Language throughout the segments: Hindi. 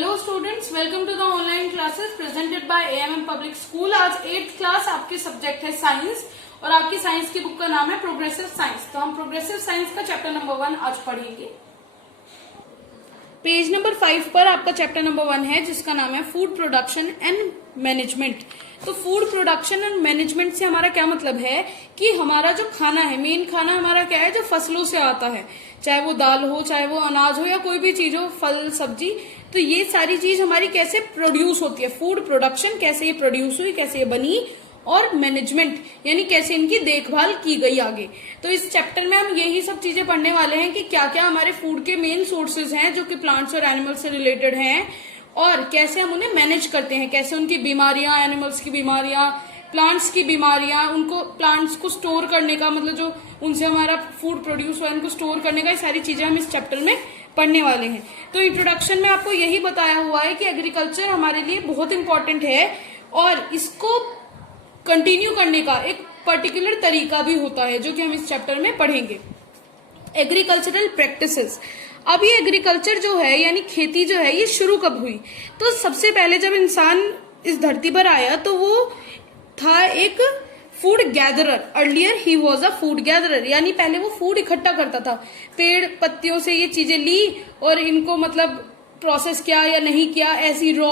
Hello students, welcome to the online classes presented by AMM public school. आज 8th क्लास, आपकी सब्जेक्ट है साइंस और आपकी साइंस की बुक का नाम है प्रोग्रेसिव साइंस। तो हम प्रोग्रेसिव साइंस का चैप्टर नंबर 1 आज पढ़ेंगे। पेज नंबर 5 पर आपका चैप्टर नंबर 1 है जिसका नाम है फूड प्रोडक्शन एंड मैनेजमेंट। तो फूड प्रोडक्शन एंड मैनेजमेंट से हमारा क्या मतलब है कि हमारा जो खाना है, मेन खाना हमारा क्या है, जो फसलों से आता है, चाहे वो दाल हो, चाहे वो अनाज हो या कोई भी चीज हो, फल सब्जी, तो ये सारी चीज हमारी कैसे प्रोड्यूस होती है, फूड प्रोडक्शन कैसे ये प्रोड्यूस हुई, कैसे ये बनी, और मैनेजमेंट यानी कैसे इनकी देखभाल की गई आगे। तो इस चैप्टर में हम यही सब चीजें पढ़ने वाले हैं कि क्या क्या हमारे फूड के मेन सोर्सेज हैं जो कि प्लांट्स और एनिमल्स से रिलेटेड हैं, और कैसे हम उन्हें मैनेज करते हैं, कैसे उनकी बीमारियां, एनिमल्स की बीमारियां, प्लांट्स की बीमारियां, उनको प्लांट्स को स्टोर करने का, मतलब जो उनसे हमारा फूड प्रोड्यूस हुआ है उनको स्टोर करने का, ये सारी चीजें हम इस चैप्टर में पढ़ने वाले हैं। तो इंट्रोडक्शन में आपको यही बताया हुआ है कि एग्रीकल्चर हमारे लिए बहुत इंपॉर्टेंट है और इसको कंटिन्यू करने का एक पर्टिकुलर तरीका भी होता है जो कि हम इस चैप्टर में पढ़ेंगे। Agricultural practices. अब ये एग्रीकल्चर जो है यानी खेती जो है ये शुरू कब हुई? तो सबसे पहले जब इंसान इस धरती पर आया तो वो था एक food gatherer. Earlier he was a food gatherer, यानी पहले वो फूड इकट्ठा करता था, पेड़ पत्तियों से ये चीजें ली और इनको मतलब प्रोसेस किया या नहीं किया, ऐसी रॉ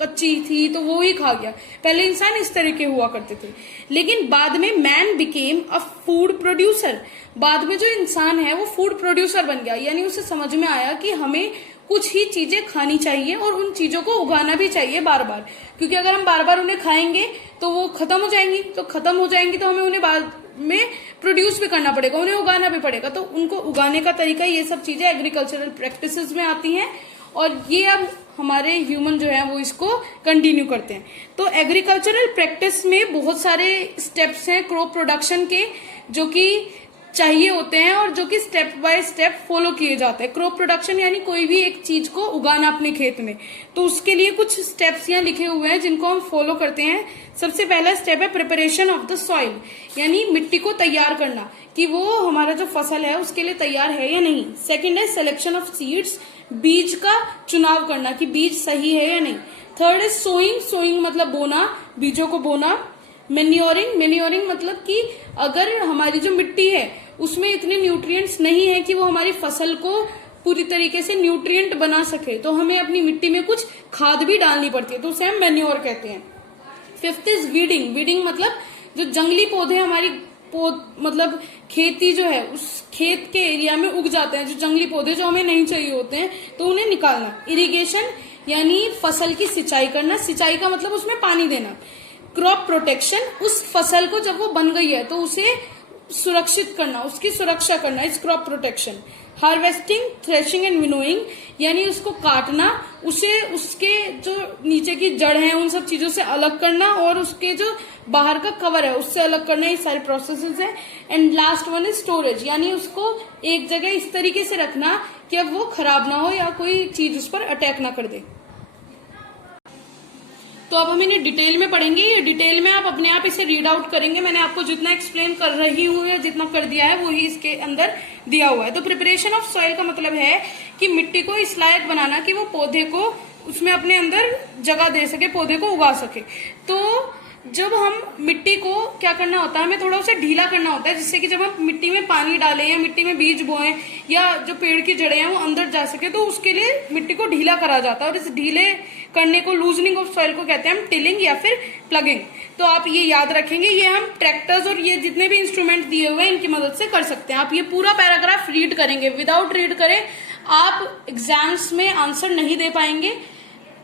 कच्ची थी तो वो ही खा गया। पहले इंसान इस तरह के हुआ करते थे, लेकिन बाद में man became a food producer. बाद में जो इंसान है वो फूड प्रोड्यूसर बन गया, यानी उसे समझ में आया कि हमें कुछ ही चीजें खानी चाहिए और उन चीजों को उगाना भी चाहिए बार बार, क्योंकि अगर हम बार बार उन्हें खाएंगे तो वो खत्म हो जाएंगी, तो खत्म हो जाएंगी तो हमें उन्हें बाद में प्रोड्यूस भी करना पड़ेगा, उन्हें उगाना भी पड़ेगा। तो उनको उगाने का तरीका, ये सब चीजें एग्रीकल्चरल प्रैक्टिसेस में आती हैं और ये अब हमारे ह्यूमन जो है वो इसको कंटिन्यू करते हैं। तो एग्रीकल्चरल प्रैक्टिस में बहुत सारे स्टेप्स हैं क्रॉप प्रोडक्शन के जो कि चाहिए होते हैं और जो कि स्टेप बाय स्टेप फॉलो किए जाते हैं। क्रॉप प्रोडक्शन यानी कोई भी एक चीज को उगाना अपने खेत में, तो उसके लिए कुछ स्टेप्स यहाँ लिखे हुए हैं जिनको हम फॉलो करते हैं। सबसे पहला स्टेप है प्रिपरेशन ऑफ द सॉइल, यानी मिट्टी को तैयार करना कि वो हमारा जो फसल है उसके लिए तैयार है या नहीं। सेकेंड है सिलेक्शन ऑफ सीड्स, बीज का चुनाव करना कि बीज सही है या नहीं। थर्ड है सोइंग, सोइंग मतलब बोना, बीजों को बोना। मेन्योरिंग, मेन्योरिंग मतलब कि अगर हमारी जो मिट्टी है उसमें इतने न्यूट्रिएंट्स नहीं है कि वो हमारी फसल को पूरी तरीके से न्यूट्रिएंट बना सके, तो हमें अपनी मिट्टी में कुछ खाद भी डालनी पड़ती है, तो उसे हम मेन्योर कहते हैं। फिफ्थ इज वीडिंग, वीडिंग मतलब जो जंगली पौधे हमारी मतलब खेती जो है उस खेत के एरिया में उग जाते हैं, जो जंगली पौधे जो हमें नहीं चाहिए होते हैं, तो उन्हें निकालना। इरिगेशन यानी फसल की सिंचाई करना, सिंचाई का मतलब उसमें पानी देना। क्रॉप प्रोटेक्शन, उस फसल को जब वो बन गई है तो उसे सुरक्षित करना, उसकी सुरक्षा करना, इस crop protection. Harvesting, threshing and winnowing यानी उसको काटना, उसे उसके जो नीचे की जड़ है उन सब चीजों से अलग करना और उसके जो बाहर का कवर है उससे अलग करना, ये सारे प्रोसेसेस है। And last one is storage, यानी उसको एक जगह इस तरीके से रखना कि अब वो खराब ना हो या कोई चीज उस पर अटैक ना कर दे। तो अब हम इन्हें डिटेल में पढ़ेंगे, ये डिटेल में आप अपने आप इसे रीड आउट करेंगे। मैंने आपको जितना एक्सप्लेन कर रही हूँ या जितना कर दिया है वही इसके अंदर दिया हुआ है। तो प्रिपरेशन ऑफ सॉइल का मतलब है कि मिट्टी को इस लायक बनाना कि वो पौधे को उसमें अपने अंदर जगह दे सके, पौधे को उगा सके। तो जब हम मिट्टी को क्या करना होता है, हमें थोड़ा उसे ढीला करना होता है, जिससे कि जब हम मिट्टी में पानी डालें या मिट्टी में बीज बोएं या जो पेड़ की जड़ें हैं वो अंदर जा सके, तो उसके लिए मिट्टी को ढीला करा जाता है और इस ढीले करने को, लूजनिंग ऑफ सॉइल को कहते हैं हम टिलिंग या फिर प्लगिंग। तो आप ये याद रखेंगे, ये हम ट्रैक्टर्स और ये जितने भी इंस्ट्रूमेंट दिए हुए हैं इनकी मदद से कर सकते हैं। आप ये पूरा पैराग्राफ रीड करेंगे, विदाउट रीड करें आप एग्जाम्स में आंसर नहीं दे पाएंगे,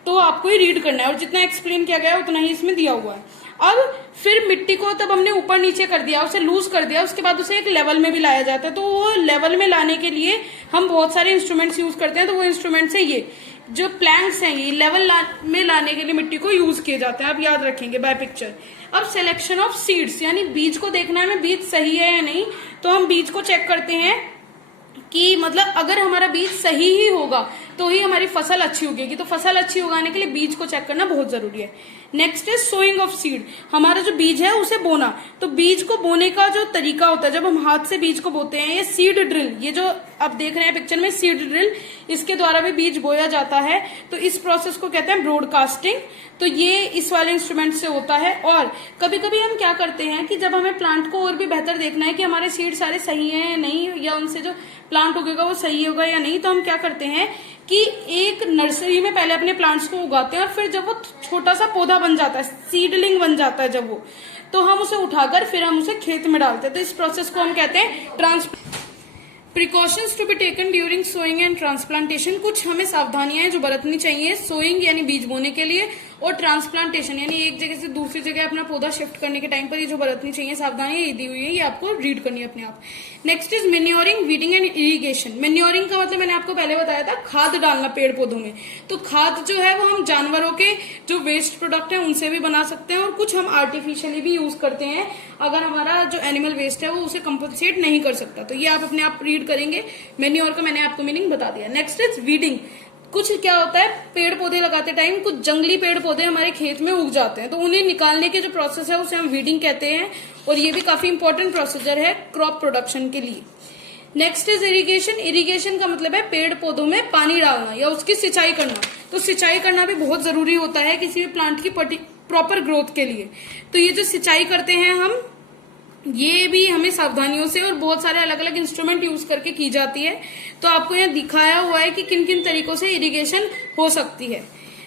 तो आपको ही रीड करना है और जितना एक्सप्लेन किया गया है उतना ही इसमें दिया हुआ है। अब फिर मिट्टी को तब हमने ऊपर नीचे कर दिया, उसे लूज कर दिया, उसके बाद उसे एक लेवल में भी लाया जाता है। तो वो लेवल में लाने के लिए हम बहुत सारे इंस्ट्रूमेंट्स यूज करते हैं। तो वो इंस्ट्रूमेंट्स है ये जो प्लैंक्स हैं, ये लेवल में लाने के लिए मिट्टी को यूज किए जाते हैं, आप याद रखेंगे बाय पिक्चर। अब सिलेक्शन ऑफ सीड्स, यानी बीज को देखना है बीज सही है या नहीं। तो हम बीज को चेक करते हैं कि मतलब अगर हमारा बीज सही ही होगा तो ही हमारी फसल अच्छी उगेगी। तो फसल अच्छी उगाने के लिए बीज को चेक करना बहुत जरूरी है। Next is sowing of seed, हमारा जो बीज है उसे बोना। तो बीज को बोने का जो तरीका होता है, जब हम हाथ से बीज को बोते हैं, ये सीड ड्रिल, ये जो आप देख रहे हैं पिक्चर में सीड ड्रिल, इसके द्वारा भी बीज बोया जाता है। तो इस प्रोसेस को कहते हैं ब्रॉडकास्टिंग। तो ये इस वाले इंस्ट्रूमेंट से होता है। और कभी कभी हम क्या करते हैं कि जब हमें प्लांट को और भी बेहतर देखना है कि हमारे सीड सारे सही हैं या नहीं, या उनसे जो प्लांट उगेगा वो सही होगा या नहीं, तो हम क्या करते हैं कि एक नर्सरी में पहले अपने प्लांट्स को उगाते हैं, और फिर जब वो छोटा सा पौधा बन जाता है, सीडलिंग बन जाता है जब वो, तो हम उसे उठाकर फिर हम उसे खेत में डालते हैं। तो इस प्रोसेस को हम कहते हैं precautions to be taken during sowing and transplantation. कुछ हमें सावधानियां हैं जो बरतनी चाहिए सोइंग यानी बीज बोने के लिए, और ट्रांसप्लांटेशन यानी एक जगह से दूसरी जगह अपना पौधा शिफ्ट करने के टाइम पर ये जो बरतनी चाहिए सावधानियां ये दी हुई है, ये आपको रीड करनी है अपने आप। Next is manuring, weeding and irrigation. Manuring का मतलब मैंने आपको पहले बताया था, खाद डालना पेड़ पौधों में। तो खाद जो है वो हम जानवरों के जो वेस्ट प्रोडक्ट है उनसे भी बना सकते हैं, और कुछ हम आर्टिफिशियली भी यूज करते हैं अगर हमारा जो एनिमल वेस्ट है वो उसे कंपनसेट नहीं कर सकता। तो ये आप अपने आप रीड करेंगे। मेन्योर का मैंने आपको मीनिंग बता दिया। Next is weeding. कुछ क्या होता है, पेड़ पौधे लगाते टाइम कुछ जंगली पेड़ पौधे हमारे खेत में उग जाते हैं, तो उन्हें निकालने के जो प्रोसेस है उसे हम वीडिंग कहते हैं, और ये भी काफी इंपॉर्टेंट प्रोसीजर है क्रॉप प्रोडक्शन के लिए। Next is irrigation. इरिगेशन का मतलब है पेड़ पौधों में पानी डालना या उसकी सिंचाई करना। तो सिंचाई करना भी बहुत जरूरी होता है किसी भी प्लांट की प्रॉपर ग्रोथ के लिए। तो ये जो सिंचाई करते हैं हम, ये भी हमें सावधानियों से और बहुत सारे अलग अलग इंस्ट्रूमेंट यूज करके की जाती है। तो आपको यहाँ दिखाया हुआ है कि किन किन तरीकों से इरिगेशन हो सकती है।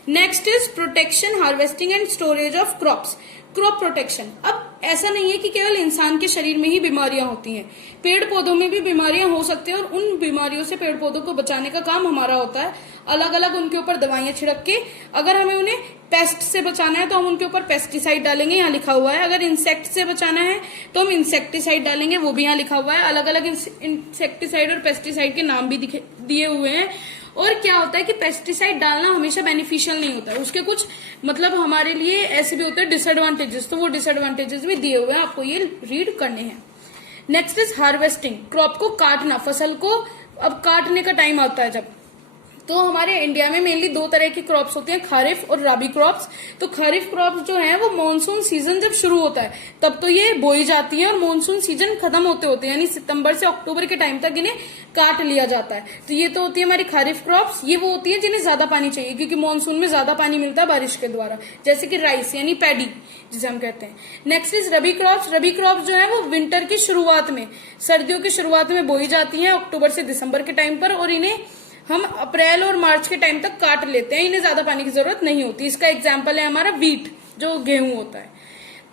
Next is protection, harvesting and storage of crops. Crop protection, अब ऐसा नहीं है कि केवल इंसान के शरीर में ही बीमारियां होती हैं, पेड़ पौधों में भी बीमारियां हो सकती हैं, और उन बीमारियों से पेड़ पौधों को बचाने का काम हमारा होता है। अलग अलग उनके ऊपर दवाइयां छिड़क के, अगर हमें उन्हें पेस्ट से बचाना है तो हम उनके ऊपर पेस्टिसाइड डालेंगे, यहाँ लिखा हुआ है। अगर इंसेक्ट से बचाना है तो हम इंसेक्टिसाइड डालेंगे, वो भी यहाँ लिखा हुआ है। अलग अलग इंसेक्टिसाइड और पेस्टिसाइड के नाम भी दिए हुए हैं। और क्या होता है कि पेस्टिसाइड डालना हमेशा बेनिफिशियल नहीं होता है, उसके कुछ मतलब हमारे लिए ऐसे भी होते हैं डिसएडवांटेजेस, तो वो डिसएडवांटेजेस भी दिए हुए हैं, आपको ये रीड करने हैं। नेक्स्ट इज हार्वेस्टिंग, क्रॉप को काटना, फसल को अब काटने का टाइम आता है जब, तो हमारे इंडिया में मेनली दो तरह की क्रॉप्स होती हैं, खरीफ और रबी क्रॉप्स। तो खरीफ क्रॉप्स जो है वो मॉनसून सीजन जब शुरू होता है तब तो ये बोई जाती है, और मॉनसून सीजन खत्म होते होते यानी सितंबर से अक्टूबर के टाइम तक इन्हें काट लिया जाता है। तो ये तो होती है हमारी खरीफ क्रॉप्स। ये वो होती है जिन्हें ज्यादा पानी चाहिए, क्योंकि मॉनसून में ज्यादा पानी मिलता है बारिश के द्वारा, जैसे कि राइस यानी पैडी जिसे हम कहते हैं। Next is rabi crops. Rabi crops जो है वो विंटर की शुरुआत में, सर्दियों की शुरुआत में बोई जाती है अक्टूबर से दिसंबर के टाइम पर, और इन्हें हम अप्रैल और मार्च के टाइम तक काट लेते हैं, इन्हें ज्यादा पानी की जरूरत नहीं होती। इसका एग्जाम्पल है हमारा वीट, जो गेहूं होता है।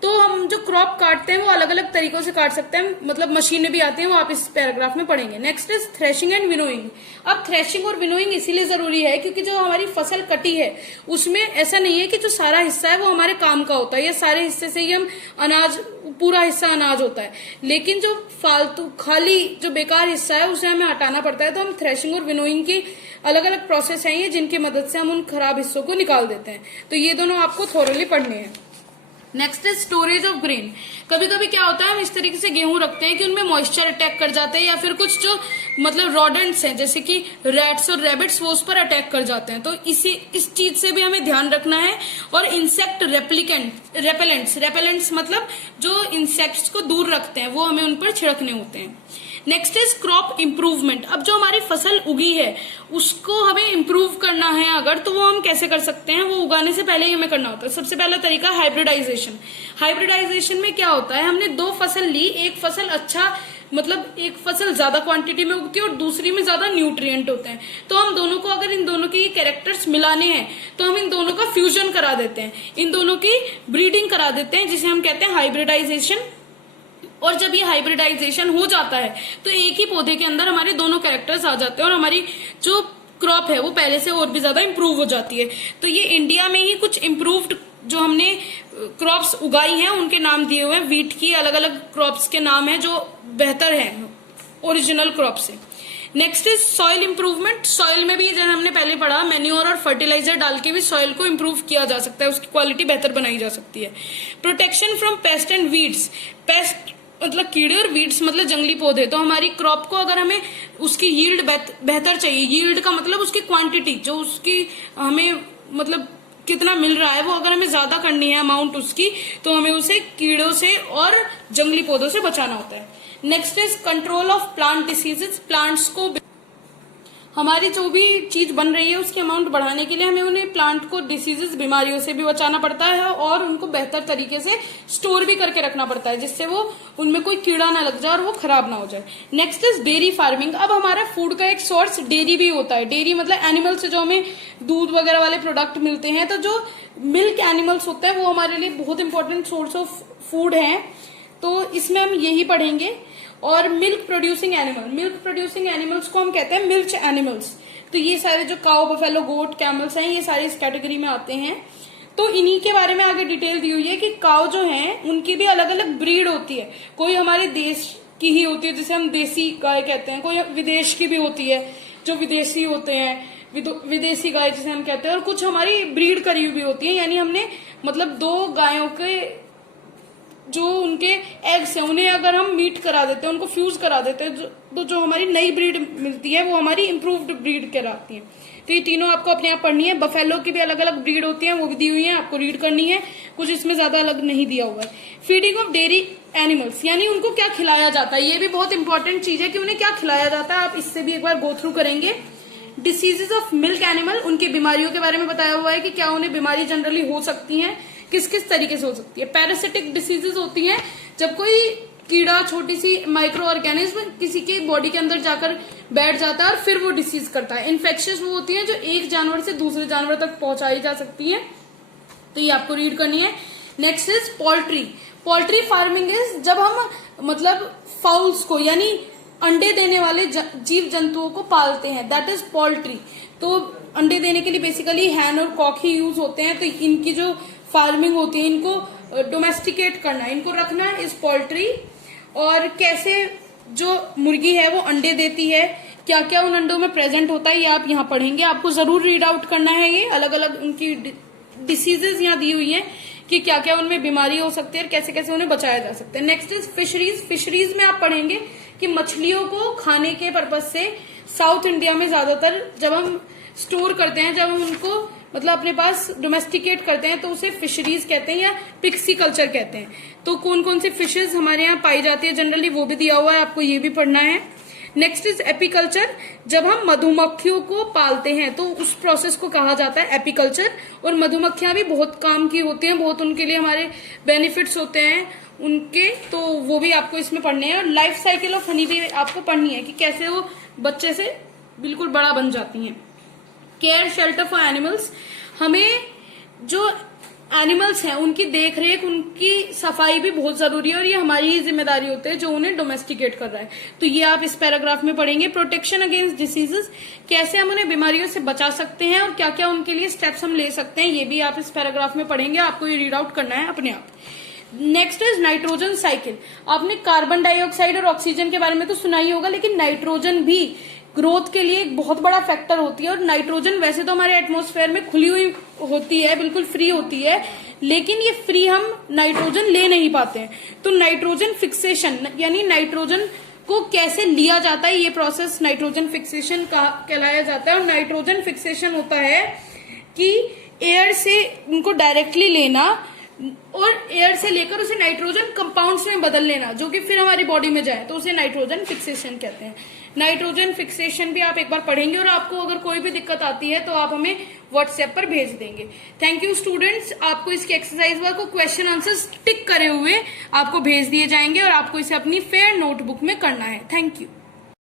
तो हम जो क्रॉप काटते हैं वो अलग अलग तरीकों से काट सकते हैं, मतलब मशीनें भी आती हैं, वो आप इस पैराग्राफ में पढ़ेंगे। Next is threshing and winnowing. अब थ्रेशिंग और विनोइंग इसीलिए जरूरी है क्योंकि जो हमारी फसल कटी है उसमें ऐसा नहीं है कि जो सारा हिस्सा है वो हमारे काम का होता है, या सारे हिस्से से ही हम अनाज, पूरा हिस्सा अनाज होता है, लेकिन जो फालतू खाली जो बेकार हिस्सा है उसे हमें हटाना पड़ता है। तो हम थ्रेशिंग और विनोइंग की अलग अलग प्रोसेस है ये, जिनकी मदद से हम उन खराब हिस्सों को निकाल देते हैं। तो ये दोनों आपको थोरली पढ़ने हैं। Next is storage of grain. कभी कभी क्या होता है, हम इस तरीके से गेहूं रखते हैं कि उनमें मॉइस्चर अटैक कर जाते हैं, या फिर कुछ जो मतलब रॉडेंट्स हैं जैसे कि रैट्स और रैबिट्स वो उस पर अटैक कर जाते हैं। तो इस चीज से भी हमें ध्यान रखना है। और इंसेक्ट रेपेलेंट्स मतलब जो इंसेक्ट्स को दूर रखते हैं वो हमें उन पर छिड़कने होते हैं। Next is crop improvement. अब जो हमारी फसल उगी है उसको हमें इंप्रूव करना है अगर, तो वो हम कैसे कर सकते हैं, वो उगाने से पहले ही हमें करना होता है। सबसे पहला तरीका हाइब्रिडाइजेशन। हाइब्रिडाइजेशन में क्या होता है, हमने दो फसल ली, एक फसल अच्छा मतलब एक फसल ज्यादा क्वांटिटी में उगती है और दूसरी में ज्यादा न्यूट्रिएंट होते हैं। तो हम दोनों को अगर इन दोनों के कैरेक्टर्स मिलाने हैं तो हम इन दोनों का फ्यूजन करा देते हैं, इन दोनों की ब्रीडिंग करा देते हैं, जिसे हम कहते हैं हाइब्रिडाइजेशन। और जब ये हाइब्रिडाइजेशन हो जाता है तो एक ही पौधे के अंदर हमारे दोनों कैरेक्टर्स आ जाते हैं और हमारी जो क्रॉप है वो पहले से और भी ज्यादा इंप्रूव हो जाती है। तो ये इंडिया में ही कुछ इंप्रूव्ड जो हमने क्रॉप्स उगाई हैं उनके नाम दिए हुए हैं। वीट की अलग अलग क्रॉप्स के नाम है जो बेहतर है ओरिजिनल क्रॉप से। Next is soil improvement. Soil में भी जैसे हमने पहले पढ़ा, मैन्योर और फर्टिलाइजर डाल के भी सॉइल को इंप्रूव किया जा सकता है, उसकी क्वालिटी बेहतर बनाई जा सकती है। Protection from paste and weeds. Paste मतलब कीड़े और वीड्स मतलब जंगली पौधे। तो हमारी क्रॉप को अगर हमें उसकी यील्ड बेहतर चाहिए, यील्ड का मतलब उसकी क्वांटिटी, जो उसकी हमें मतलब कितना मिल रहा है वो अगर हमें ज्यादा करनी है अमाउंट उसकी, तो हमें उसे कीड़ों से और जंगली पौधों से बचाना होता है। Next is control of plant diseases. Plants को हमारी जो भी चीज बन रही है उसकी अमाउंट बढ़ाने के लिए हमें उन्हें प्लांट को डिसीजेस बीमारियों से भी बचाना पड़ता है और उनको बेहतर तरीके से स्टोर भी करके रखना पड़ता है, जिससे वो उनमें कोई कीड़ा ना लग जाए और वो खराब ना हो जाए। Next is dairy farming. अब हमारा फूड का एक सोर्स डेयरी भी होता है। डेयरी मतलब एनिमल से जो हमें दूध वगैरह वाले प्रोडक्ट मिलते हैं, तो जो मिल्क एनिमल्स होता है वो हमारे लिए बहुत इंपॉर्टेंट सोर्स ऑफ फूड है। तो इसमें हम यही पढ़ेंगे। और मिल्क प्रोड्यूसिंग एनिमल्स को हम कहते हैं मिल्च एनिमल्स। तो ये सारे जो काउ, बफेलो, गोट, कैमल्स हैं, ये सारे इस कैटेगरी में आते हैं। तो इन्हीं के बारे में आगे डिटेल दी हुई है कि काउ जो हैं उनकी भी अलग अलग ब्रीड होती है। कोई हमारे देश की ही होती है जिसे हम देसी गाय कहते हैं, कोई विदेश की भी होती है जो विदेशी होते हैं, विदेशी गाय जिसे हम कहते हैं, और कुछ हमारी ब्रीड करी हुई होती है, यानी हमने मतलब 2 गायों के जो उनके एग्स हैं उन्हें अगर हम मीट करा देते हैं, उनको फ्यूज करा देते हैं, तो जो हमारी नई ब्रीड मिलती है वो हमारी इम्प्रूव्ड ब्रीड कहलाती है। तो ये तीनों आपको अपने आप पढ़नी है। बफेलो की भी अलग अलग ब्रीड होती है, वो भी दी हुई है, आपको रीड करनी है। कुछ इसमें ज्यादा अलग नहीं दिया हुआ है। फीडिंग ऑफ डेयरी एनिमल्स, यानी उनको क्या खिलाया जाता है, ये भी बहुत इंपॉर्टेंट चीज है कि उन्हें क्या खिलाया जाता है। आप इससे भी एक बार गो थ्रू करेंगे। डिसीजेज ऑफ मिल्क एनिमल, उनकी बीमारियों के बारे में बताया हुआ है कि क्या उन्हें बीमारी जनरली हो सकती है, किस किस तरीके से हो सकती है। पैरासिटिक डिसीजेज होती हैं, जब कोई कीड़ा, छोटी सी माइक्रो ऑर्गेनिज्म किसी की बॉडी के अंदर जाकर बैठ जाता है और फिर वो डिसीज करता है। इन्फेक्शियस वो होती हैं जो एक जानवर से दूसरे जानवर तक पहुंचाई जा सकती है। तो ये आपको रीड करनी है। Next is poultry farming is जब हम मतलब फाउल्स को यानी अंडे देने वाले जीव जंतुओं को पालते हैं, दैट इज पोल्ट्री। तो अंडे देने के लिए बेसिकली हैन और कॉक ही यूज होते हैं। तो इनकी जो फार्मिंग होती है, इनको डोमेस्टिकेट करना, इनको रखना इज पोल्ट्री। और कैसे जो मुर्गी है वो अंडे देती है, क्या क्या उन अंडों में प्रेजेंट होता है, ये आप यहाँ पढ़ेंगे। आपको जरूर रीड आउट करना है। ये अलग अलग उनकी डिसीजेज यहाँ दी हुई है कि क्या क्या उनमें बीमारी हो सकती है और कैसे कैसे उन्हें बचाया जा सकता है। नेक्स्ट इज फिशरीज में आप पढ़ेंगे कि मछलियों को खाने के पर्पज से साउथ इंडिया में ज्यादातर जब हम स्टोर करते हैं, जब हम उनको मतलब अपने पास डोमेस्टिकेट करते हैं, तो उसे फिशरीज कहते हैं या पिक्सी कल्चर कहते हैं। तो कौन कौन सी फिशेज हमारे यहाँ पाई जाती है जनरली, वो भी दिया हुआ है, आपको ये भी पढ़ना है। Next is apiculture. जब हम मधुमक्खियों को पालते हैं तो उस प्रोसेस को कहा जाता है एपीकल्चर। और मधुमक्खियां भी बहुत काम की होती हैं, बहुत उनके लिए हमारे बेनिफिट्स होते हैं उनके, तो वो भी आपको इसमें पढ़ने हैं। और लाइफ साइकिल ऑफ हनी भी आपको पढ़नी है कि कैसे वो बच्चे से बिल्कुल बड़ा बन जाती हैं। केयर शेल्टर फॉर एनिमल्स, हमें जो एनिमल्स हैं उनकी देख रेख, उनकी सफाई भी बहुत जरूरी है और ये हमारी ही जिम्मेदारी होती है जो उन्हें डोमेस्टिकेट कर रहा है। तो ये आप इस पैराग्राफ में पढ़ेंगे। प्रोटेक्शन अगेंस्ट डिसीजेस, कैसे हम उन्हें बीमारियों से बचा सकते हैं और क्या क्या उनके लिए स्टेप्स हम ले सकते हैं, ये भी आप इस पैराग्राफ में पढ़ेंगे। आपको ये रीड आउट करना है अपने आप। Next is nitrogen cycle. आपने कार्बन डाइऑक्साइड और ऑक्सीजन के बारे में तो सुना ही होगा, लेकिन नाइट्रोजन भी ग्रोथ के लिए एक बहुत बड़ा फैक्टर होती है। और नाइट्रोजन वैसे तो हमारे एटमॉस्फेयर में खुली हुई होती है, बिल्कुल फ्री होती है, लेकिन ये फ्री हम नाइट्रोजन ले नहीं पाते हैं। तो नाइट्रोजन फिक्सेशन यानी नाइट्रोजन को कैसे लिया जाता है, ये प्रोसेस नाइट्रोजन फिक्सेशन का कहलाया जाता है। और नाइट्रोजन फिक्सेशन होता है कि एयर से उनको डायरेक्टली लेना और एयर से लेकर उसे नाइट्रोजन कंपाउंड्स में बदल लेना, जो कि फिर हमारी बॉडी में जाए, तो उसे नाइट्रोजन फिक्सेशन कहते हैं। नाइट्रोजन फिक्सेशन भी आप एक बार पढ़ेंगे और आपको अगर कोई भी दिक्कत आती है तो आप हमें व्हाट्सएप पर भेज देंगे। Thank you students. आपको इसकी एक्सरसाइज वर्क को क्वेश्चन आंसर टिक करे हुए आपको भेज दिए जाएंगे और आपको इसे अपनी फेयर नोटबुक में करना है। Thank you.